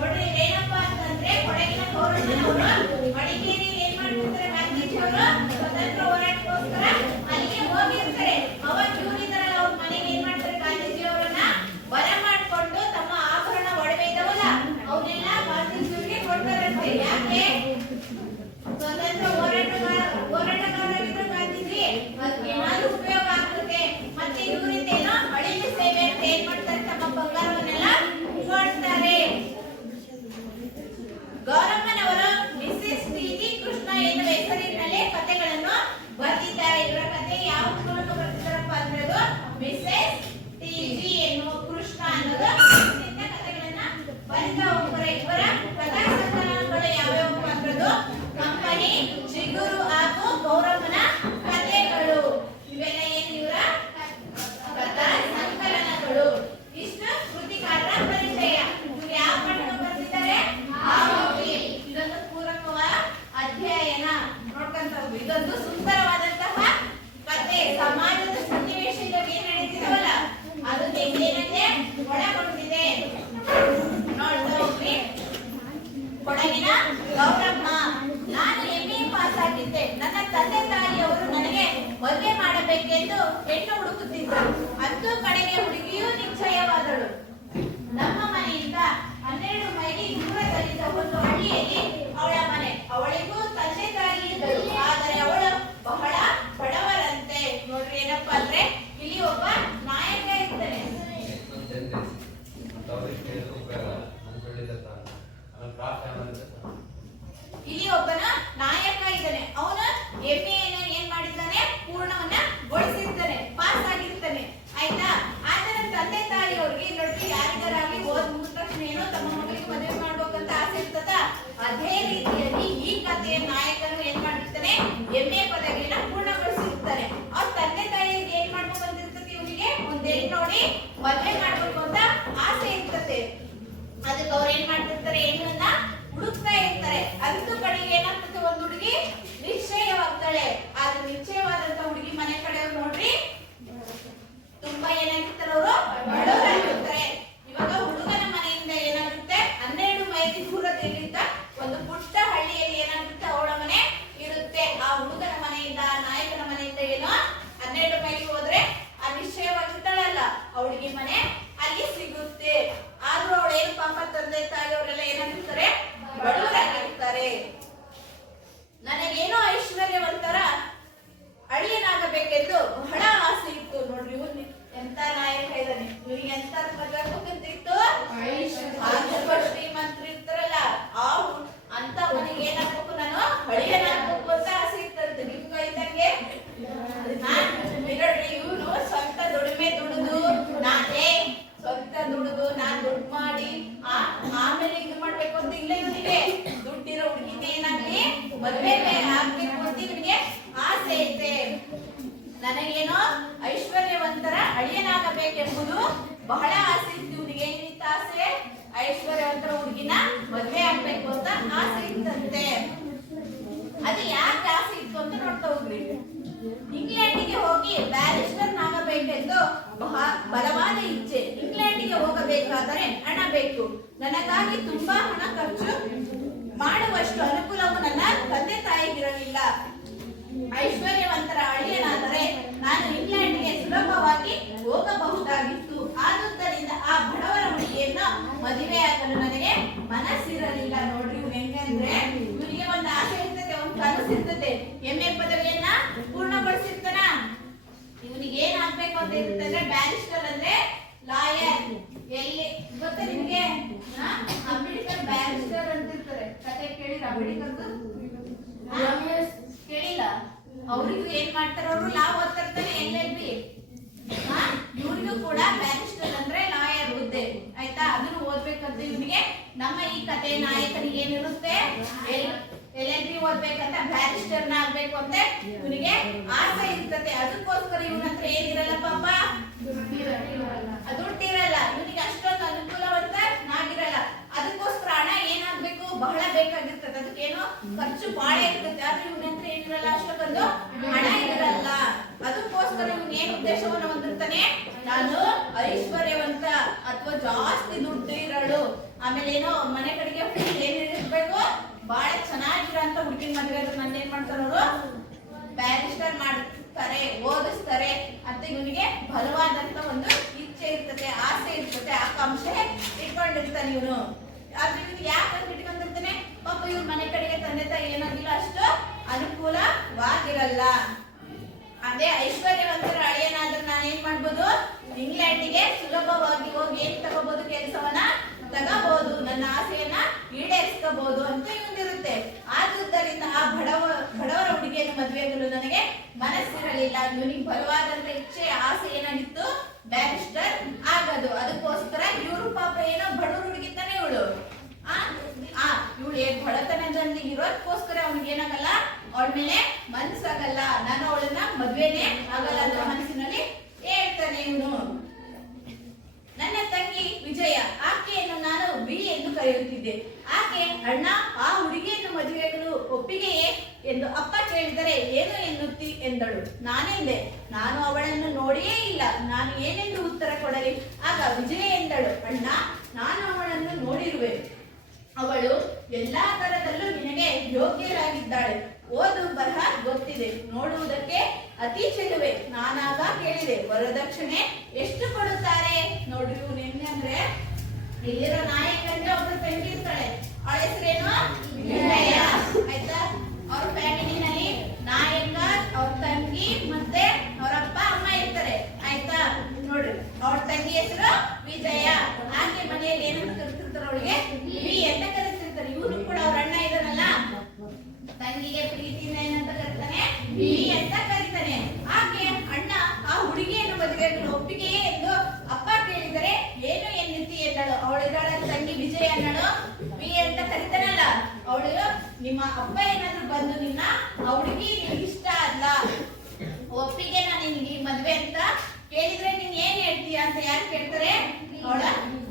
ನೋಡ್ರಿ ಏನಪ್ಪಾ ಅಂತಂದ್ರೆ ಕೊಡಗಿನ ಗೌರಣ್ಣನವರು ಮದುವೆ ಮಾಡಬೇಕೆಂದು ಹೆಣ್ಣು ಹುಡುಕುತ್ತಿದ್ದ ಅಂತೂ ಕಡೆಗೆ ಹುಡುಗಿಯೂ ನಿಶ್ಚಯವಾದಳು. ನಮ್ಮ ಮನೆಯಿಂದ ಹನ್ನೆರಡು ಮೈಲಿ ದೂರದಲ್ಲಿದ್ದ ಒಂದು ಹಳ್ಳಿಯಲ್ಲಿ ಅವಳ ಮನೆ. ಅವಳಿಗೂ ತಂದೆ ತಾಯಿ ಇದ್ದಳು ಆದರೆ ಅವಳು ಬಹಳ ಬಡವರಂತೆ. ನೋಡ್ರಿ ಏನಪ್ಪಾ ಅಂದ್ರೆ ಇಲ್ಲಿ ಒಬ್ಬ ನಾಯಕ ಇರ್ತಾನೆ. ಇಲ್ಲಿ ಒಬ್ಬನ ನಾಯಕ ಇದ್ದಾನೆ. ಅವನ ಹೆಮ್ಮೆಯನ್ನ ಏನ್ ಮಾಡಿದ್ದಾನೆ? ಪೂರ್ಣವನ್ನ ಗೊಳಿಸಿರ್ತಾನೆ ಪಾಸ್ ಆಗಿರ್ತಾನೆ ನನಗಾಗಿ ತುಂಬಾ ಹಣ ಖರ್ಚು ಮಾಡುವಷ್ಟು ಅನುಕೂಲವು ನನ್ನ ತಂದೆ ತಾಯಿಗಿರಲಿಲ್ಲ. ಐಶ್ವರ್ಯವಂತರ ಅಳಿಯನಾದರೆ ನಾನು ಇಂಗ್ಲೆಂಡ್ಗೆ ಸುಲಭವಾಗಿ ಹೋಗಬಹುದಾಗಿತ್ತು. ಆದುದರಿಂದ ಆ ಬಡವರ ಹುಡುಗಿಯನ್ನು ಮದುವೆಯಾಗಲು ನನಗೆ ಮನಸ್ಸಿರಲಿಲ್ಲ. ನೋಡ್ರಿ ಹೆಂಗಂದ್ರೆ ಇವರಿಗೆ ಒಂದು ಆಸೆ ಇರ್ತದೆ, ಒಂದು ಕನಸು ಇರ್ತದೆ. ಎಂ ಪದವಿಯನ್ನ ಪೂರ್ಣಗೊಳಿಸಿರ್ತಾನ. ಇವನಿಗೆ ಏನ್ ಆಗ್ಬೇಕು ಅಂತ ಇರ್ತಂದ್ರೆ ಬ್ಯಾರಿಸ್ಟರ್ ಅಂದ್ರೆ ಲಾಯರ್ ಎಲ್ಲಿ? ಗೊತ್ತಾ ನಿಮಗೆ? ಅಂಬೇಡ್ಕರ್ ಬ್ಯಾರಿಸ್ಟರ್ ಅಂತಿರ್ತಾರೆ. ಕತೆ ಕೇಳಿದ್ರೆ ಅಂಬೇಡ್ಕರ್ ಕೇಳಿಲ್ಲ? ಅವ್ರಿಗೂ ಏನು ಮಾಡ್ತಾರೋ ಅವರು ಲಾ ಓದ್ತಾ ಇರ್ತಾರೆ, ಎಲ್ ಎಲ್ ಇವ್ರಿಗೂ ಕೂಡ ಬ್ಯಾರಿಸ್ಟರ್ ಅಂದ್ರೆ ಲಾಯರ್ ಹುದ್ದೆ. ಆಯ್ತಾ? ಅದನ್ನು ಓದ್ಬೇಕಂತ ಇವ್ರಿಗೆ ನಮ್ಮ ಈ ಕತೆ ನಾಯಕನಿಗೆ ಏನಿರುತ್ತೆ? ಎಲ್ ಎಲ್ ಬಿ ಓದ್ಬೇಕಂತ ಬ್ಯಾರಿಸ್ಟರ್ನ ಆಗ್ಬೇಕು ಅಂತ ಇವನಿಗೆ ಆಸೆ ಇರ್ತದೆ. ಅದಕ್ಕೋಸ್ಕರ ಇವನ ಹತ್ರ ಏನಿರಲ್ಲ ಪಾಪ? ದುಡ್ಡಿರಲ್ಲ. ಇವನಿಗೆ ಅಷ್ಟೊಂದು ಅನುಕೂಲವಂತನಾಗಿರಲ್ಲ ಅದಕ್ಕೋಸ್ಕರ ಹಣ ಏನಾಗ್ಬೇಕು? ಬಹಳ ಬೇಕಾಗಿರ್ತದೆ. ಅದಕ್ಕೇನೋ ಖರ್ಚು ಬಹಳ ಇರ್ತದೆ. ಆದ್ರೆ ಇವನ ಏನಿರಲ್ಲ? ಅಷ್ಟೊಂದು ಹಣ ಇರಲ್ಲ. ಅದಕ್ಕೋಸ್ಕರ ಇವನ್ ಏನ್ ಉದ್ದೇಶವನ್ನು ಹೊಂದಿರ್ತಾನೆ? ನಾನು ಐಶ್ವರ್ಯವಂತ ಅಥವಾ ಜಾಸ್ತಿ ದುಡ್ಡು ಇರಳು. ಆಮೇಲೆ ಏನೋ ಮನೆ ಕಡೆಗೆ ಏನಿರ್ಬೇಕು ಬಹಳ ಚೆನ್ನಾಗಿರೋಂತ ಹುಡುಗಿನ ಮದುವೆ ನನ್ನ ಏನ್ ಮಾಡ್ತಾರೆ ಅವರು ಬ್ಯಾರಿಸ್ಟರ್ ಮಾಡ್ತಾರೆ ಓದಿಸ್ತಾರೆ ಅಂತ ಇವನಿಗೆ ಬಲವಾದಂತ ಒಂದು ಇಚ್ಛೆ ಇರ್ತದೆ, ಆಸೆ ಇರ್ತದೆ, ಆಕಾಂಕ್ಷೆ ಇಟ್ಕೊಂಡಿರ್ತಾನೆ ಇವನು. ಆದ್ರೆ ಇವನು ಯಾಕೆ ಇಟ್ಕೊಂಡಿರ್ತಾನೆ? ಪಾಪ ಇವ್ರ ಮನೆ ಕಡೆಗೆ ತಂದೆ ತಾಯಿ ಏನಾಗಿಲ್ಲ, ಅಷ್ಟು ಅನುಕೂಲವಾಗಿರಲ್ಲ. ಅದೇ ಐಶ್ವರ್ಯವಂತರ ಅಳಿಯನಾದ್ರೆ ನಾನು ಏನ್ ಮಾಡ್ಬೋದು? ಇಂಗ್ಲೆಂಡಿಗೆ ಸುಲಭವಾಗಿ ಹೋಗಿ ಏನ್ ತಗೋಬಹುದು ಕೆಲಸವನ್ನ? ತಗೋಬಹುದು ನನ್ನ ಆಸೆಯನ್ನ ಈಡೇರಿಸ್ಕೋಬಹುದು ಅಂತ ಇವಂದಿರುತ್ತೆ ಆದುದರಿಂದ ಆ ಬಡವ ಬಡವರ ಹುಡುಗಿಯನ್ನು ಮದುವೆಗಲು ನನಗೆ ಮನಸ್ಸಿರಲಿಲ್ಲ. ಇವನಿಗೆ ಬಲವಾದಂತ ಇಚ್ಛೆ, ಆಸೆ ಏನಾಗಿತ್ತು? ಬ್ಯಾರಿಸ್ಟರ್ ಆಗೋದು. ಅದಕ್ಕೋಸ್ಕರ ಇವರು ಪಾಪ ಏನೋ ಬಡವ್ರು ಹುಡುಗಿ ತಾನೆ ಇವಳು. ಆ? ಇವಳು ಬಡತನದಲ್ಲಿ ಇರೋದಕ್ಕೋಸ್ಕರ ಅವನಿಗೆ ಏನಾಗಲ್ಲ? ಅವಳ ಮೇಲೆ ಮನ್ಸಾಗಲ್ಲ ನಾನು ಅವಳನ್ನ ಮದ್ವೆನೇ ಆಗಲ್ಲ ಅಂತ ಮನಸ್ಸಿನಲ್ಲಿ ಹೇಳ್ತಾನೆ ಇವನು. ನನ್ನ ತಂಗಿ ವಿಜಯ, ಆಕೆಯನ್ನು ನಾನು ಬಿ ಎಂದು ಕರೆಯುತ್ತಿದ್ದೆ. ಆಕೆ ಅಣ್ಣ ಆ ಹುಡುಗಿಯನ್ನು ಮದುವೆಗಳು ಒಪ್ಪಿಗೆಯೇ ಎಂದು ಅಪ್ಪ ಕೇಳಿದರೆ, ಏನು ಎನ್ನುತ್ತಿ? ಎಂದಳು. ನಾನೆಂದೆ ನಾನು ಅವಳನ್ನು ನೋಡಿಯೇ ಇಲ್ಲ. ನಾನು ಏನೆಂದು ಉತ್ತರ ಕೊಡಲಿ? ಆಗ ವಿಜಯ ಎಂದಳು. ಅಣ್ಣ, ನಾನು ಅವಳನ್ನು ನೋಡಿರುವೆ. ಅವಳು ಎಲ್ಲಾ ತರದಲ್ಲೂ ನಿನಗೆ ಯೋಗ್ಯರಾಗಿದ್ದಾಳೆ. ಓದು ಬರಹ ಗೊತ್ತಿದೆ. ನೋಡುವುದಕ್ಕೆ ಅತಿ ಚೆಲುವೆ. ನಾನಾಗ ಕೇಳಿದೆ, ವರದಕ್ಷಿಣೆ ಎಷ್ಟು ಕೊಡುತ್ತಾರೆ? ನೋಡ್ರಿ ನಿನ್ನೆ ಹೆಂಗೆ ಅಂದ್ರೆ ಇಲ್ಲಿರೋ ನಾಯಕಂದ್ರೆ ಒಬ್ರು ತಂಗಿರ್ತಾಳೆ. ಅವಳ ಹೆಸರೇನು? ಆಯ್ತಾ? ಅವ್ರ ಫ್ಯಾಮಿಲಿನಲ್ಲಿ ನಾಯಕ ಅವ್ರ ತಂಗಿ ಮತ್ತೆ ಅವರಪ್ಪ ಅಮ್ಮ ಇರ್ತಾರೆ. ಆಯ್ತಾ? ನೋಡ್ರಿ. ಅವ್ರ ತಂಗಿ ಹೆಸರು ವಿಜಯ. ಆಕೆ ಮನೆಯಲ್ಲಿ ಏನಂತ ಕರಿತಿರ್ತಾರೆ ಅವಳಿಗೆ ವಿ ಅಂತ ಕರೆಸಿರ್ತಾರೆ ಇವನು ಕೂಡ ಅವ್ರ ಅಣ್ಣ ಇದಾನಲ್ಲ ತಂಗಿಗೆ ಪ್ರೀತಿಯಿಂದ ಏನಂತ ಕರೀತಾನೆ ವಿ ಅಂತ ಕರೀತಾನೆ ಆಕೆ ಅಣ್ಣ ಆ ಹುಡುಗಿಯನ್ನು ಮದುವೆಗೆ ಒಪ್ಪಿಗೆಯೇ ಎಂದು ಅಪ್ಪ ಕೇಳಿದರೆ ಏನು ಎನ್ನುತ್ತಿ ಎಂದಳು ಅವಳಿದಾಳ ತಂಗಿ ವಿಜಯ ಅನ್ನಳು ವಿ ಅಂತ ಕರಿತಾನಲ್ಲ ಅವಳು ನಿಮ್ಮ ಅಪ್ಪ ಏನಾದ್ರು ಬಂದು ನಿನ್ನ ಆ ಹುಡುಗಿ ನಿನ್ಗೆ ಇಷ್ಟ ಅಲ್ಲ ಒಪ್ಪಿಗೆ ನಾನು ನಿನ್ಗೆ ಈ ಮದ್ವೆ ಅಂತ ಕೇಳಿದ್ರೆ ನೀನ್ ಏನ್ ಹೇಳ್ತೀಯ ಅಂತ ಯಾರು ಕೇಳ್ತಾರೆ ಅವಳ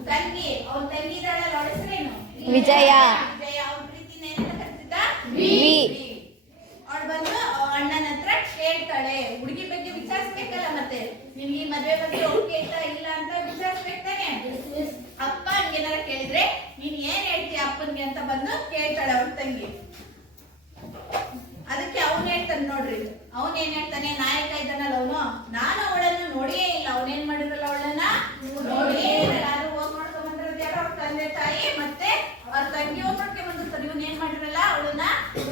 ತಂಗಿ ಅವಳ ತಂಗಿ ಇದ್ದಾಳಲ್ಲ ಅವಳ ಹೆಸರೇನು ವಿಜಯ. ವಿಜಯ ಅವಳ ಪ್ರೀತಿನ ಏನಂತ ಕರಿತಿದ್ದ ವಿ. ಅವಳು ಬಂದು ಅವ್ಳ ಅಣ್ಣನ ಹತ್ರ ಕೇಳ್ತಾಳೆ ಹುಡುಗಿ ಬಗ್ಗೆ ನಿನ್ಗೆ ಈ ಮದ್ವೆ ಬಗ್ಗೆ ಓಕೆ ಐತಾ ಇಲ್ಲ ಅಂತ ವಿಚಾರಿಸ್ಬೇಕಾನೆ ಅಪ್ಪ ಹಂಗೇನಾರ ಕೇಳಿದ್ರೆ ನೀನ್ ಏನ್ ಹೇಳ್ತೀಯ ಅಪ್ಪನ್ಗೆ ಅಂತ ಬಂದು ಕೇಳ್ತಾಳೆ ಅವ್ರ ತಂಗಿ. ಅದಕ್ಕೆ ಅವನ್ ಹೇಳ್ತಾನೆ ನೋಡ್ರಿ. ಅವನ್ ಏನ್ ಹೇಳ್ತಾನೆ? ನಾಯಕ ಇದ್ದಾನಲ್ಲ ಅವನು. ನಾನು ಅವಳನ್ನು ನೋಡಿಯೇ ಇಲ್ಲ. ಅವನೇನ್ ಮಾಡಿರಲ್ಲ ಅವಳನ್ನ? ನೋಡಿಯೇ ಇಲ್ಲ. ಅದು ಹೋಗ್ ನೋಡ್ಕೊಂಡ್ ಬಂದಿರೋದು ಯಾರು? ಅವ್ರ ತಂದೆ ತಾಯಿ ಮತ್ತೆ ಅವ್ರ ತಂಗಿ ಹೋಗ್ ನೋಡ್ಕೊಂಡ್ ಬಂದಿರ್ತಾರೆ. ಇವನ್ ಏನ್ ಮಾಡಿರಲ್ಲ ಅವಳನ್ನ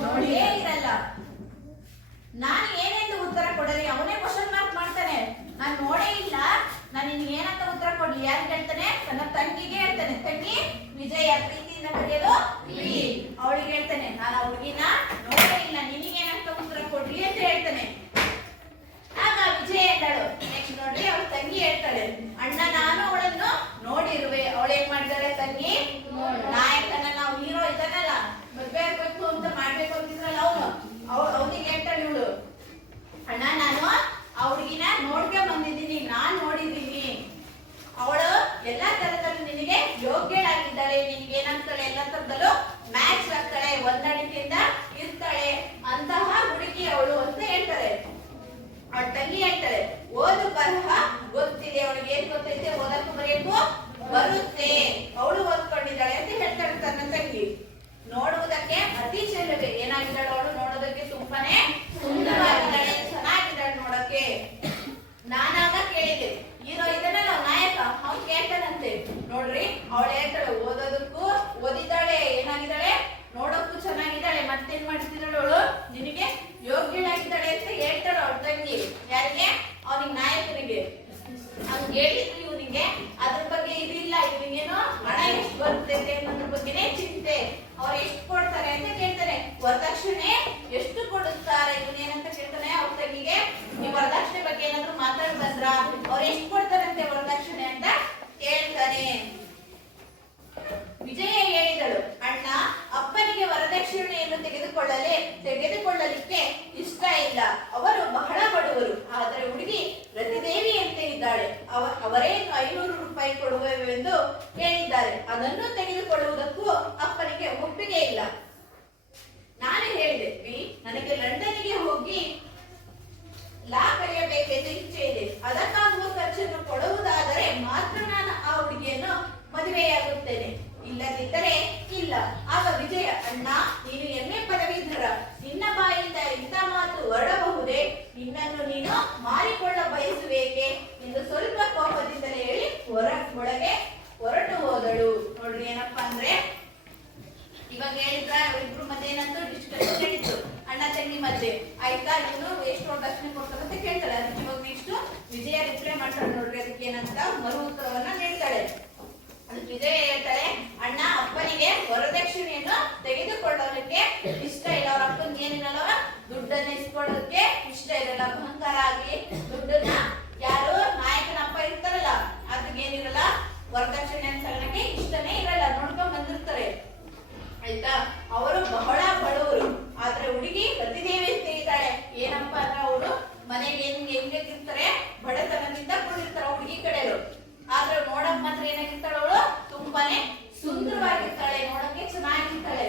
ನೋಡಿಯೇ ಇರಲ್ಲ. ನಾನು ಏನೆಂದು ಉತ್ತರ ಕೊಡಲಿ? ಅವನೇ ಕ್ವಶನ್ ಮಾರ್ಕ್ ಮಾಡ್ತಾನೆ. ನಾನು ನೋಡೇ ಇಲ್ಲ. ನಾನು ನಿನ್ಗೆ ಏನಂತ ಉತ್ತರ ಕೊಡ್ಲಿ? ಯಾರು ಹೇಳ್ತಾನೆ? ನನ್ನ ತಂಗಿಗೆ ಹೇಳ್ತಾನೆ. ತಂಗಿ, ವಿಜಯ ಅವಳ ತಂಗಿ ಹೇಳ್ತಾಳೆ ಓದು ಬರಹ, ಗೊತ್ತಿದೆ ಅವಳಿಗೆ ಏನ್ ಗೊತ್ತೈತೆ, ಓದಕ್ಕೂ ಬರೆಯಕ್ಕೂ ಬರುತ್ತೆ. ಅವಳು ಓದ್ಕೊಂಡಿದ್ದಾಳೆ ಅಂತ ಹೇಳ್ತಾಳೆ ತನ್ನ ತಂಗಿ. ನೋಡುವುದಕ್ಕೆ ಅತಿ ಚೆಲ್ಲುವೆ ಏನಾಗಿದ್ದಾಳೆ ಅವಳು? ನೋಡೋದಕ್ಕೆ ತುಂಬಾನೇ ಸುಂದರವಾಗಿದ್ದಾಳೆ, ಚೆನ್ನಾಗಿದ್ದಾಳೆ ನೋಡಕ್ಕೆ. ನಾನಾಗ ಕೇಳಿದೆ ಹೀರೋ ಇದನ್ನಲ್ಲ ನಾಯಕ, ಅವ್ನು ಕೇಳ್ತಾನಂತೆ. ನೋಡ್ರಿ, ಅವಳು ಹೇಳ್ತಾಳೆ, ಓದೋದಕ್ಕೂ ಓದಿದ್ದಾಳೆ, ಏನಾಗಿದ್ದಾಳೆ? ನೋಡೋಕ್ಕೂ ಚೆನ್ನಾಗಿದ್ದಾಳೆ, ಮತ್ತೇನ್ ಮಾಡ್ತಿದ್ದಾಳೆ ಅವಳು? ನಿನಗೆ ಯೋಗ್ಯಳಾಗಿದ್ದಾಳೆ ಅಂತ ಹೇಳ್ತಾಳೆ ಅವ್ರ ತಂಗಿ. ಯಾರಿಗೆ? ಅವ್ರಿಗೆ ನಾಯಕನಿಗೆ. ಅವ್ನಿಗೆ ಹೇಳಿದ್ರು ಇವನಿಗೆ ಅದ್ರ ಬಗ್ಗೆ ಇದು ಏನಂತ ಮರು ಉತ್ತರವನ್ನ ನೀಡ್ತಾಳೆ ವಿಜಯ ಹೇಳ್ತಾಳೆ, ಅಣ್ಣ, ಅಪ್ಪನಿಗೆ ವರದಕ್ಷಿಣೆಯನ್ನು ತೆಗೆದುಕೊಳ್ಳೋದಕ್ಕೆ ಇಷ್ಟ ಇಲ್ಲ. ಅವ್ರ ಅಪ್ಪನ್ ಏನಿಲ್ಲ ದುಡ್ಡನ್ನ ಇಸ್ಕೊಳ್ಳೋದಕ್ಕೆ ಇಷ್ಟ ಇರಲ್ಲ. ಅಹಂಕಾರ ಆಗ್ಲಿ, ದುಡ್ಡನ್ನ ಯಾರು ನಾಯಕನ ಅಪ್ಪ ಇರ್ತಾರಲ್ಲ ಅದಕ್ಕೆ ಏನಿರಲ್ಲ, ವರದಕ್ಷಿಣೆ ಅಂತ ಇಷ್ಟನೇ ಇರಲ್ಲ. ನೋಡ್ಕೊಂಡ್ ಬಂದಿರ್ತಾರೆ. ಆಯ್ತಾ? ಅವರು ಬಹಳ ಆದ್ರೆ ನೋಡಕ್ ಮಾತ್ರ ಏನಾಗಿರ್ತಾಳೆ ಅವಳು? ತುಂಬಾನೇ ಸುಂದರವಾಗಿರ್ತಾಳೆ. ನೋಡಕ್ಕೆ ಚೆನ್ನಾಗಿರ್ತಾಳೆ.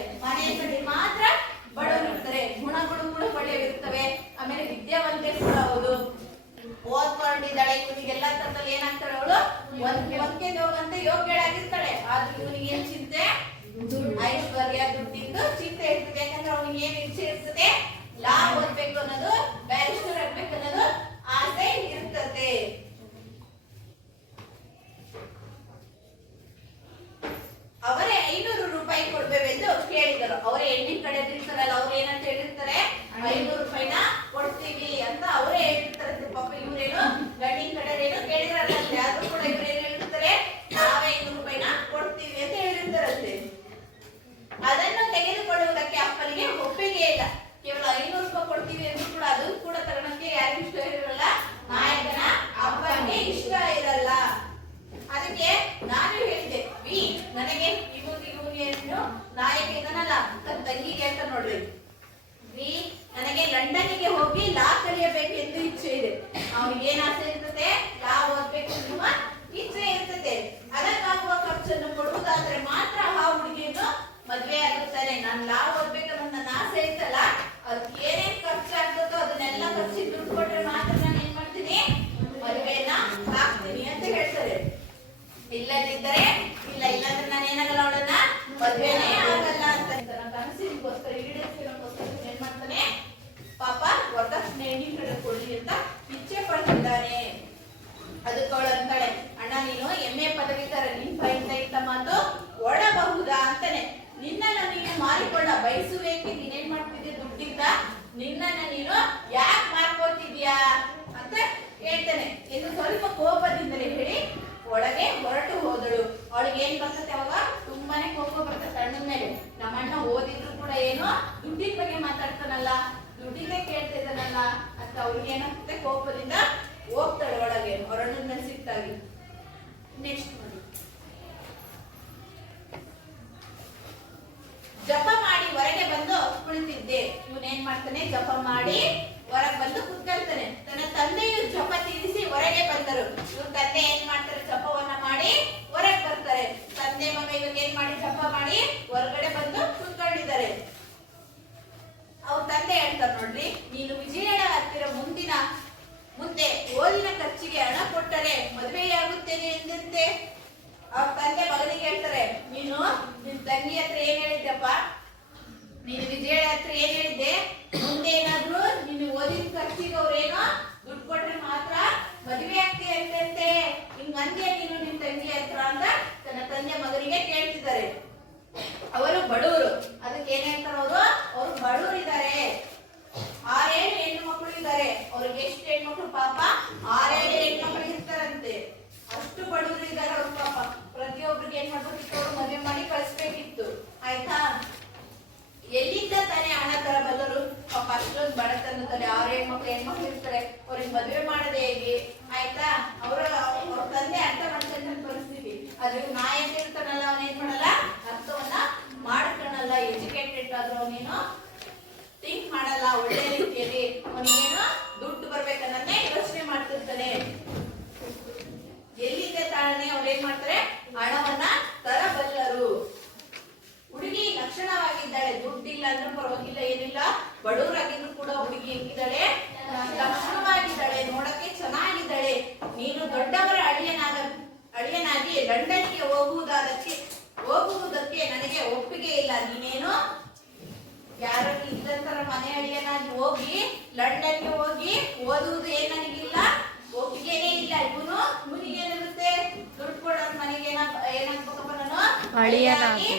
ಏನ್ ಮಾಡ್ತಾರೆ? ಹಣವನ್ನ ತರಬಲ್ಲರು. ಹುಡುಗಿ ಲಕ್ಷಣವಾಗಿದ್ದಾಳೆ ದುಡ್ಡಿಲ್ಲ ಅಂದ್ರೂ ಪರವಾಗಿಲ್ಲ, ಏನಿಲ್ಲ. ಬಡವರಾಗಿದ್ರು ಕೂಡ ಹುಡುಗಿ ಹೆಂಗಿದ್ದಾಳೆ? ಲಕ್ಷಣವಾಗಿದ್ದಾಳೆ, ನೋಡಕ್ಕೆ ಚೆನ್ನಾಗಿದ್ದಾಳೆ. ನೀನು ದೊಡ್ಡವರ ಅಳಿಯನಾಗ, ಅಳಿಯನಾಗಿ ಲಂಡನ್ಗೆ ಹೋಗುವುದಾದಕ್ಕೆ, ಹೋಗುವುದಕ್ಕೆ ನನಗೆ ಒಪ್ಪಿಗೆ ಇಲ್ಲ. ನೀನೇನು? ಯಾರ ಇದ್ದಂತರ ಮನೆ ಅಳಿಯನಾಗಿ ಹೋಗಿ ಲಂಡನ್ಗೆ ಹೋಗಿ ಓದುವುದು ಏನ್ ನನಗಿಲ್ಲ. ಒಪ್ಪಿಗೆನೇ ಇಲ್ಲ ಇವನು. ಇವನಿಗೆ ಏನಿರುತ್ತೆ? ದುಡ್ಡು ಕೊಡೋದ್ ಮನೆಗೆ ಏನ ಏನಾಗ್ಬೇಕಪ್ಪ ನಾನು? ಅಳಿಯನಾಗಿ.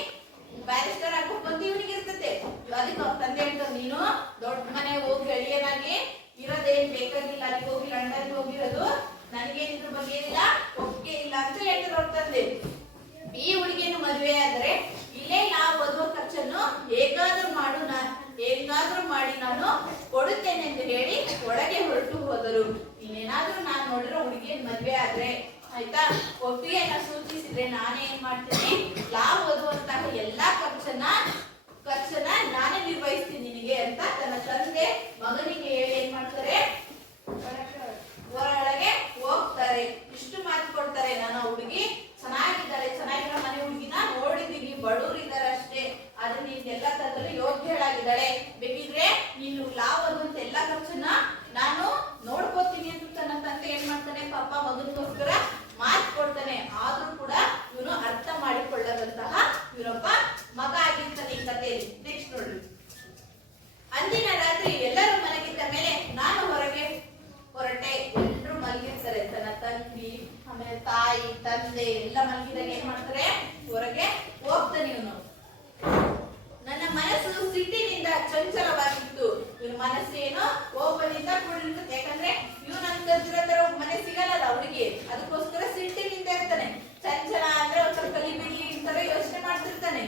ಬ್ಯಾರಿಸ್ಟರ್ ಆಗ್ಬೇಕು ಅಂತ ಇವನಿಗೆ ಇರ್ತದೆ. ಅದಕ್ಕೆ ಅವ್ರ ತಂದೆ ಹೇಳ್ತಾರೆ ನೀನು ದೊಡ್ಡ ಮನೆ ಹೋಗಿ ಅಳಿಯನಾಗಿ ಇರೋದೇನ್ ಬೇಕಾಗಿಲ್ಲ ಅಲ್ಲಿ ಹೋಗಿ ಲಂಡನ್ ಹೋಗಿರೋದು ನನಗೇನು ಇದ್ರ ಬಗ್ಗೆ ಇಲ್ಲ ಒಪ್ಪಿಗೆ ಇಲ್ಲ ಅಂತ ಹೇಳ್ತಾರೆ ಅವ್ರ ತಂದೆ. ಈ ಹುಡುಗಿಯನ್ನು ಮದುವೆ ಆದ್ರೆ ಇಲ್ಲೇ ನಾವು ಓದುವ ಖರ್ಚನ್ನು ಹೇಗಾದ್ರೂ ಮಾಡು ನಾನು ಹೇಗಾದ್ರೂ ಮಾಡಿ ನಾನು ಕೊಡುತ್ತೇನೆ ಎಂದು ಹೇಳಿ ಒಳಗೆ ಹೊರಟು ಹೋದರು ಇನ್ನೇನಾದ್ರೂ ನಾನು ನೋಡಿರೋ ಹುಡುಗಿಯ ಮದ್ವೆ ಆದ್ರೆ, ಆಯ್ತಾ? ಒಪ್ಪಿಗೆಯನ್ನ ಸೂಚಿಸಿದ್ರೆ ನಾನೇನ್ ಮಾಡ್ತೀನಿ? ಲಾ ಓದುವಂತಹ ಎಲ್ಲಾ ಖರ್ಚನ್ನ ಖರ್ಚನ್ನ ನಾನೇ ನಿರ್ವಹಿಸ್ತೀನಿ ನಿನಗೆ ಅಂತ ತನ್ನ ತಂದೆ ಮಗನಿಗೆ ಹೇಳಿ ಏನ್ ಮಾಡ್ತಾರೆ ಒಳಗೆ ಹೋಗ್ತಾರೆ ಇಷ್ಟು ಮಾತು ಕೊಡ್ತಾರೆ ನಾನು ಆ ಹುಡುಗಿ ಚೆನ್ನಾಗಿದ್ದಾರೆ ಚೆನ್ನಾಗಿರೋ ಮನೆ ಹುಡುಗಿನ ನೋಡಿದೀವಿ ಬಡವ್ರು ಇದ್ದಾರೆ ಅಷ್ಟೇ ಆದ್ರೆ ನಿನ್ಗೆಲ್ಲ ತರದಲ್ಲೂ ಯೋಗ್ಯಳಾಗಿದ್ದಾಳೆ ಬೇಕಿದ್ರೆ ನೀನು ಲಾವ್ ಅನ್ನುವಂತ ಎಲ್ಲಾ ಖರ್ಚನ್ನ ನಾನು ನೋಡ್ಕೋತೀನಿ ಅಂತ ತನ್ನ ತಂದೆ ಏನ್ ಮಾಡ್ತಾನೆ ಪಾಪ ಮಗನಿಗೋಸ್ಕರ ಮಾತು ಕೊಡ್ತಾನೆ ಆದ್ರೂ ಕೂಡ ಇವನು ಅರ್ಥ ಮಾಡಿಕೊಳ್ಳದಂತಹ ಇವನೊಬ್ಬ ಮಗ ಆಗಿರ್ತಾನೆ ಈ ಕಥೆಯಲ್ಲಿ ನೆಕ್ಸ್ಟ್ ನೋಡ್ರಿ ಅಂದಿನ ರಾತ್ರಿ ಎಲ್ಲರೂ ಮಲಗಿದ್ದ ಮೇಲೆ ನಾನು ಹೊರಗೆ ಹೊರಟೆ ಎಲ್ಲರೂ ಮಲಗಿರ್ತಾರೆ ತನ್ನ ತಂಗಿ ಆಮೇಲೆ ತಾಯಿ ತಂದೆ ಎಲ್ಲ ಮಲಗಿದಾಗ ಏನ್ ಮಾಡ್ತಾರೆ ಹೊರಗೆ ಹೋಗ್ತಾನೆ ಇವನು ನನ್ನ ಮನಸ್ಸು ಸಿಟ್ಟಿನಿಂದ ಚಂಚಲವಾಗಿತ್ತು ಇವನ ಮನಸ್ಸು ಏನು ಕೋಪದಿಂದ ಕೂಡಿರ್ತದೆ ಯಾಕಂದ್ರೆ ಇವನು ನನ್ ಕಲ್ತಿರೋ ತರ ಒಬ್ಬ ಮನೆ ಸಿಗಲ್ಲ ಅವಳಿಗೆ ಅದಕ್ಕೋಸ್ಕರ ಸಿಟ್ಟಿನಿಂದ ಇರ್ತಾನೆ ಚಂಚಲ ಅಂದ್ರೆ ಒಂದ್ ಸ್ವಲ್ಪ ಕಲಿ ಬಿಡ್ಲಿ ತರ ಯೋಚನೆ ಮಾಡ್ತಿರ್ತಾನೆ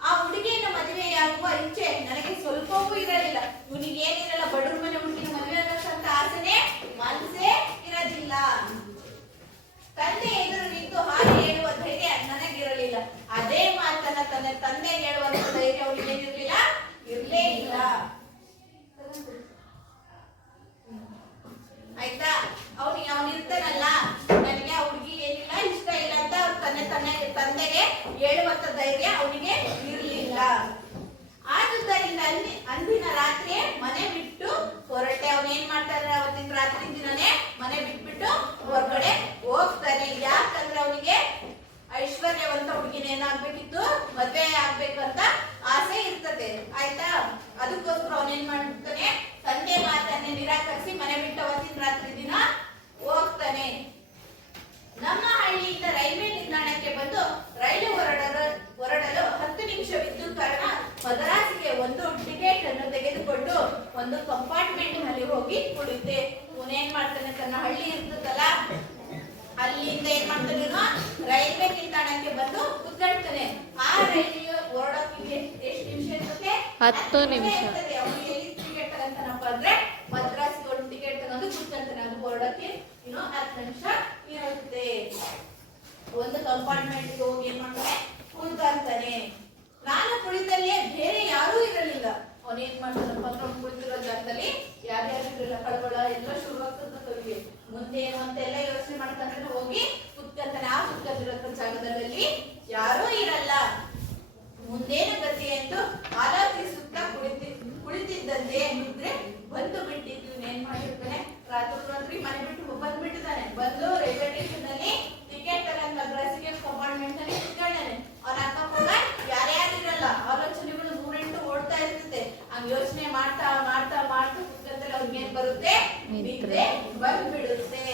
ಆ ಹುಡುಗಿಯನ್ನು ಮದುವೆಯಾಗುವ ಇಚ್ಛೆ ನನಗೆ ಸ್ವಲ್ಪವೂ ಇರಲಿಲ್ಲ ಇವನಿಗೆ ಏನಿರಲ್ಲ ಬಡವ್ರ ಮನೆ ಹುಡುಗಿನ ಮದುವೆ ಆಗಕ್ಕಂತ ಆಸೆನೇ ಮನಸ್ಸೇ ಇರೋದಿಲ್ಲ ತಂದೆ ಎದುರು ನಿಂತು ಹಾಗೆ ಹೇಳುವ ಧೈರ್ಯ ನನಗಿರಲಿಲ್ಲ ಅದೇ ಮಾತನ್ನ ತನ್ನ ತಂದೆ ಹೇಳುವಂತ ಧೈರ್ಯ ಅವನಿಗೆ ಏನಿರ್ಲಿಲ್ಲ ಇರ್ಲೇ ಇಲ್ಲ ಆಯ್ತಾ ಅವನಿಗೆ ಅವನಿರ್ತಾನಲ್ಲ ನನಗೆ ಆ ಹುಡುಗಿ ಏನಿಲ್ಲ ಇಷ್ಟ ಇಲ್ಲ ಅಂತ ಅವ್ರ ತಂದೆ ತನ್ನ ತಂದೆಗೆ ಹೇಳುವಂತ ಧೈರ್ಯ ಅವನಿಗೆ ಇರಲಿಲ್ಲ. ಆದುದರಿಂದ ಅಂದಿ ಅಂದಿನ ರಾತ್ರಿ ಮನೆ ಬಿಟ್ಟು ಹೊರಟೆ. ಅವನು ಏನ್ ಮಾಡ್ತಾರೆ ಅವತ್ತಿನ ರಾತ್ರಿ ದಿನನೇ ಮನೆ ಬಿಟ್ಬಿಟ್ಟು ಹೊರಗಡೆ ಹೋಗ್ತಾನೆ. ಯಾಕಂದ್ರೆ ಅವನಿಗೆ ಐಶ್ವರ್ಯವಂತ ಹುಡುಗಿನ ಏನಾಗ್ಬೇಕಿತ್ತು? ಮದ್ವೆ ಆಗ್ಬೇಕು ಅಂತ ಆಸೆ ಇರ್ತದೆ. ಆಯ್ತಾ? ಅದಕ್ಕೋಸ್ಕರ ಅವನೇನ್ ಮಾಡ್ತಾನೆ ತಂದೆ ಮಾತನ್ನೇ ನಿರಾಕರಿಸಿ ಮನೆ ಬಿಟ್ಟು ಅವತ್ತಿನ ರಾತ್ರಿ ದಿನ ಹೋಗ್ತಾನೆ. ನಮ್ಮ ಹಳ್ಳಿಯಿಂದ ರೈಲ್ವೆ ನಿಲ್ದಾಣಕ್ಕೆ ಬಂದು ರೈಲು ಹೊರಡಲು ಹೊರಡಲು ಹತ್ತು ನಿಮಿಷವಿದ್ದು ಕಾರಣ ಮದ್ರಾಸಿಗೆ ಒಂದು ಟಿಕೆಟ್ ಅನ್ನು ತೆಗೆದುಕೊಂಡು ಒಂದು ಕಂಪಾರ್ಟ್ಮೆಂಟ್ನಲ್ಲಿ ಹೋಗಿ ಕುಳಿತೆ ಏನ್ ಮಾಡ್ತಾನೆ ತನ್ನ ಹಳ್ಳಿ ಇರ್ತದಲ್ಲ? ಅಲ್ಲಿಂದ ಏನ್ ಮಾಡ್ತಾನೆ? ರೈಲ್ವೆ ನಿಲ್ದಾಣಕ್ಕೆ ಬಂದು ಕುತ್ಕೊಳ್ತಾನೆ. ಆ ರೈಲು ಹೊರಡೋಕೆ ಎಷ್ಟು ನಿಮಿಷ ಇರ್ತದೆ ಹತ್ತು ನಿಮಿಷ. ಇರ್ತದೆ. ಅವ್ನು ಎಲ್ಲಿ ಟಿಕೆಟ್ ತಗೊಂತಾನಪ್ಪ ಅಂದ್ರೆ ಮದ್ರಾಸ್ಗೆ ಒಂದು ಟಿಕೆಟ್ ತಗೊಂಡು ಕುತ್ಕೊಂತಾನೆ ಅದು ಹೊರಡಕ್ಕೆ ಇನ್ನು ಹತ್ತು ನಿಮಿಷ ಇರುತ್ತೆ ಒಂದು ಕಂಪಾರ್ಟ್ಮೆಂಟ್ ಹೋಗಿ ಏನ್ ಮಾಡ್ತಾನೆ ಕುಳ್ಕೊಂತಾನೆ ನಾನು ಕುಳಿತಲ್ಲೇ ಬೇರೆ ಯಾರೂ ಇರಲಿಲ್ಲ ಅವನ್ ಅವ್ನು ಕುಳಿತಿರೋ ಜಾಗದಲ್ಲಿ ಯಾರ್ಯಾರು ಇರಲಿಲ್ಲ ಕಳವಳ ಎಲ್ಲ ಶುರುವಾಗ್ತದ ಕವಿಗೆ ಮುಂದೆ ಅಂತೆಲ್ಲ ಯೋಚನೆ ಮಾಡ್ಕೊಂಡ್ರೆ ಹೋಗಿ ಕುತ್ಕೊಂತಾನೆ ಆ ಕುತ್ಕೊಂಡಿರೋ ಜಾಗದಲ್ಲಿ ಯಾರೂ ಇರಲ್ಲ. ಮುಂದೇನು ಗತಿ ಎಂದು ಆಲೋಚಿಸುತ್ತಾ ಕುಳಿತಿ, ಕುಳಿತಿದ್ದಂತೆ ನಿದ್ರೆ ಬಂದು ಬಿಟ್ಟಿದ್ದು ಏನ್ ಮಾಡಿರ್ತಾನೆ? ರಾತ್ರಿ ರಾತ್ರಿ ಮನೆ ಬಿಟ್ಟು ಬಂದ್ಬಿಟ್ಟಿದ್ದಾನೆ. ಬಂದು ರೈಲ್ವೆ ಸ್ಟೇಷನ್ ಅಲ್ಲಿ ಟಿಕೆಟ್ ತಗೊಂಡ್ ಮದ್ರಾಸಿಗೆ ಕಂಪಾರ್ಟ್ಮೆಂಟ್ನಲ್ಲಿ ಕುತ್ಕೊಂಡಾನೆ ಅವ್ನ ಅಕ್ಕಪಕ್ಕ ಯಾರ್ಯಾರು ಇರಲ್ಲ. ಆಲೋಚನೆಗಳು ನೂರೆಂಟು ಓಡ್ತಾ ಇರ್ತದೆ. ಹಂಗ ಯೋಚನೆ ಮಾಡ್ತಾ ಮಾಡ್ತಾ ಮಾಡ್ತಾ ಕುತ್ಕೊಂತಾರೆ ಅವ್ರಿಗೆ ಏನ್ ಬರುತ್ತೆ? ನಿದ್ರೆ ಬಂದ್ಬಿಡುತ್ತೆ.